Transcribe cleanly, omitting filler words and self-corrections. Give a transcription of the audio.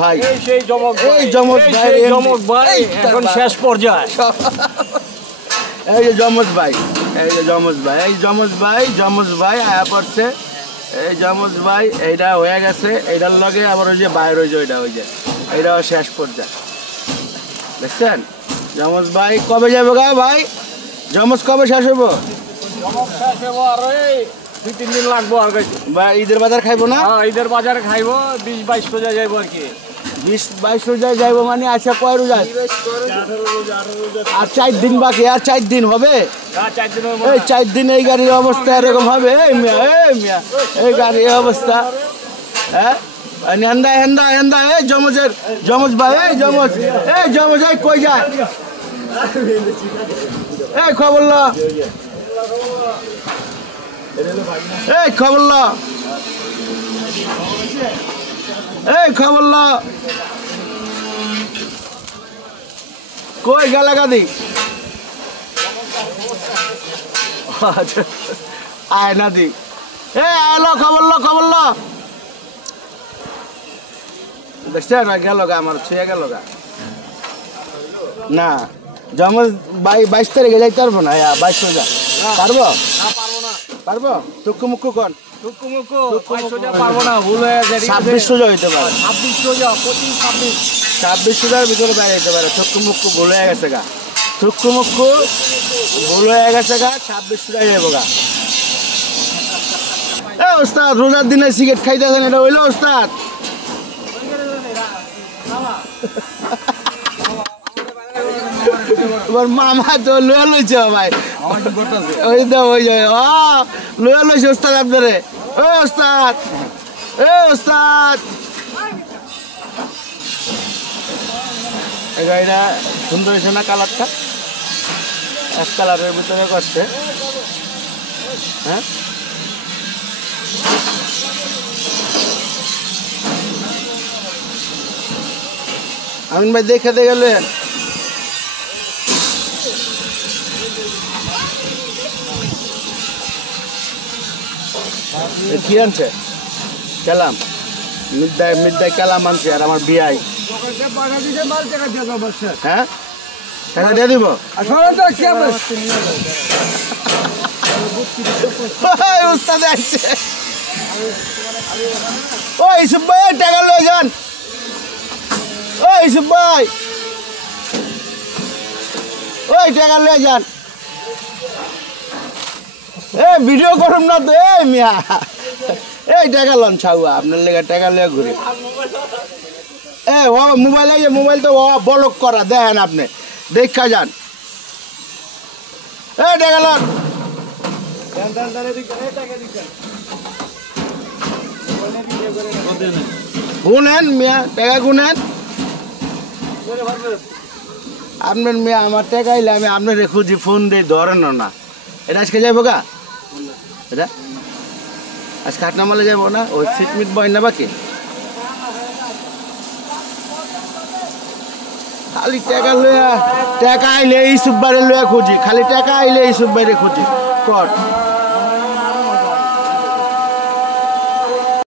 ভাই, সেই জমক ভাই, এই জমজ ভাই, এই জমক ভাই এখন শেষ পর্যায়ে। এই যে জমজ ভাই, এই যে জমজ ভাই, এই জমজ ভাই আয়া পড়ছে। এই জমজ ভাই এইটা হয়ে গেছে, এইটার লগে আবার ওই যে বাইর হয়ে যায়, ওই যে এইটাও শেষ পর্যায়ে। দেখছেন জমজ ভাই কবে যাবো গা ভাই? জমজ কবে শেষ হবো? জমক শেষ হবো আর এই 2-3 দিন লাগবো আর কি। বা ঈদের বাজার খাইবো না? হ্যাঁ, ঈদের বাজারে খাইবো, 20-22 রোজা যাইবো আর কি। 20-22 রোজায় যাইবো মানে আচ্ছা কয় রোজা? 18 রোজা। আর 4 দিন বাকি, আর 4 দিন হবে। না, 4 দিন হবো এই না। 4 দিন এই গাড়ির অবস্থা এরকম হবে? এই মিয়া এই গাড়ির অবস্থা, হ্যাঁ হেন্দা হেন্দা হেন্দা। এই জমজ ভাই, এই জমজ এই কই যায়? এই খবর ল, এই খবর ল, এই খবর ল, কই গেলা গাদি? আয় না দি, আলো খবর ল। দেখছেন গেল গা, আমার ছুঁয়ে গেল গা। না জমজ 22 তারিখে যাইতে পারবো না, 22 রোজা পারবো? পারবো? টুকু মুক্কু কন। 22 রোজা পারবো না, ভুল হয়ে গেছে। 26 রোজা হইতে পারে। 26 রোজা, 25-26। 26 রোজার ভিতরে বাইরে যেতে পারে। টুকু মুক্কু ভুল হয়ে গেছে গা, টুকু মুক্কু ভুল হয়ে গেছে গা। 26 রোজায় যাবো গা। এ ওস্তাদ, রোজার দিনে সিগারেট খাইতেছেন, এটা হইলো ওস্তাদ? মামা তো লুয়া লইছে ভাই, ওই তো ওই লুয়া লইছে ওস্তাদ আপনারে। ও ওস্তাদ, এই গাড়িটা সুন্দর হয়েছে না? কালারটা এক কালারের ভিতরে করছে, হ্যাঁ। আমিন ভাই দেখে গেলেন? কি আনছে? কালাম, মিডদায় কালাম আনছে। আর আমার বিয়াই, হ্যাঁ টাকা দিয়ে দিব। উস্তাদ আসছে। ও ইসুফ ভাই টাকা লয়ে যান। ও ইসুফ ভাই, ওই টাকা লয়ে যান। এ ভিডিও করুন না তো। এই মিয়া, এই টাকা লন ছাউয়া, আপনার লেগে টাকা লয়ে ঘুরে। এ মোবাইল তো ব্লক করা, দেখেন আপনি দেখা যান। এই টাকা লন, গুনেন মিয়া, টাকা গুনেন। আপনার মেয়ে আমার টাকা আইলে আমি আপনার খুঁজি, ফোন দিয়ে ধরেন না। এটা আজকে যাইব গা? এটা আজকে হাটনামালে যাবো না? ওই সিট মিট বয় না বাকি? খালি টাকা লইয়া, টাকা আইলে ইসুফ বাইরে লইয়া খুঁজি, খালি টাকা আইলে ইসুফ বাইরে খুঁজি কর।